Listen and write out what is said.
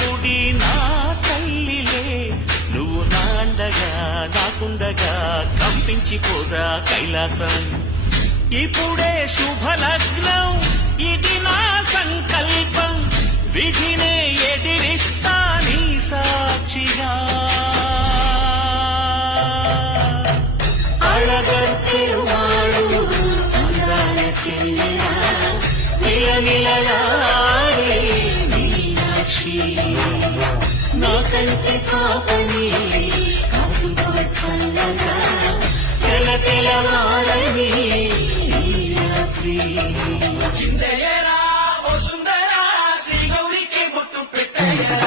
గుడి నా తల్లిలే, నువ్వు నాండగా నాకుండగా కంపించిపోదా కైలాసం. ఇప్పుడే శుభలగ్నం, ఇది నా సంకల్పం, విధినే ఎదిరిస్తా నీ సాక్షిగా. అళగర్పెరుమాళు అందాల చెల్లెలా, నిలనిలలాడే మీనాక్షి, నాకంటే పాపని కాసుకోవచ్చల్లగా, తెలవారని రాత్రి. చిందయ్యరా ఓ సుందరా, శ్రీ గౌరికి బొట్టు పెట్టయ్యరా.